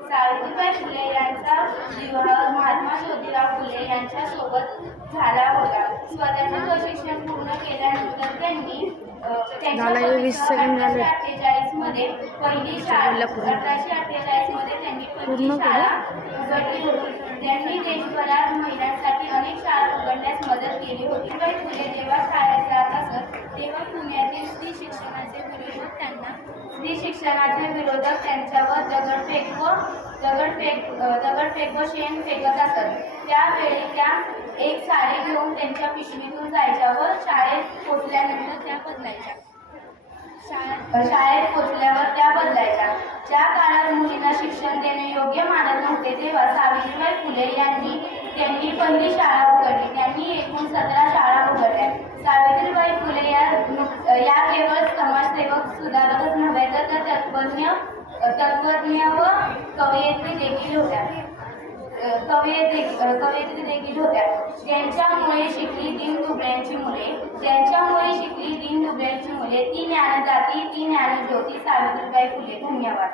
सावित्रीबाई फुले यांचा विवाह महात्मा ज्योतिराव फुले यांच्या सोबत झाला होता स्वतंत्र प्रशिक्षण पूर्ण केल्यानंतर त्यांनी. अठराशे अठ्ठेचाळीसमध्ये पहिली शाळा बोला पूर्ण. अठराशे अठ्ठेचाळीसमध्ये त्यांनी पहिली पूर्ण शाळा उघडली होती त्यांनी देशभरात महिलांसाठी अनेक शाळा उघडण्यास मदत केली होती फुले जेव्हा शाळेत जात असत तेव्हा पुण्यातील स्त्री शिक्षणाचे विरोधक त्यांना स्त्री शिक्षणाचे विरोधक त्यांच्यावर दगडफेक व दगडफेक अ, दगडफेक व शेण फेकत असत. त्यावेळी त्या एक साडी घेऊन त्यांच्या पिशवीतून जायच्या व शाळेत पोचल्यानंतर त्या बदलायच्या. शाळेत पोचल्यावर त्या बदलायच्या. ज्या काळात मुलींना शिक्षण देणे योग्य मानत नव्हते तेव्हा सावित्रीबाई फुले यांनी त्यांनी पहिली शाळा उघडली. त्यांनी एकूण सतरा शाळा उघडल्या. सावित्रीबाई फुले या या केवळ समाजसेवक सुधारकच नव्हे तत्वज्ञ तत्वज्ञ व कवयित्री देखील होत्या. कवयत्री कवयत्री देखील होत्या. ज्यांच्यामुळे शिकली तीन दुबळ्यांची मुले ज्यांच्यामुळे शिकली तीन दुबळ्यांची मुले ती ज्ञानदाती ती ज्ञानज्योती सावित्रीबाई फुले धन्यवाद.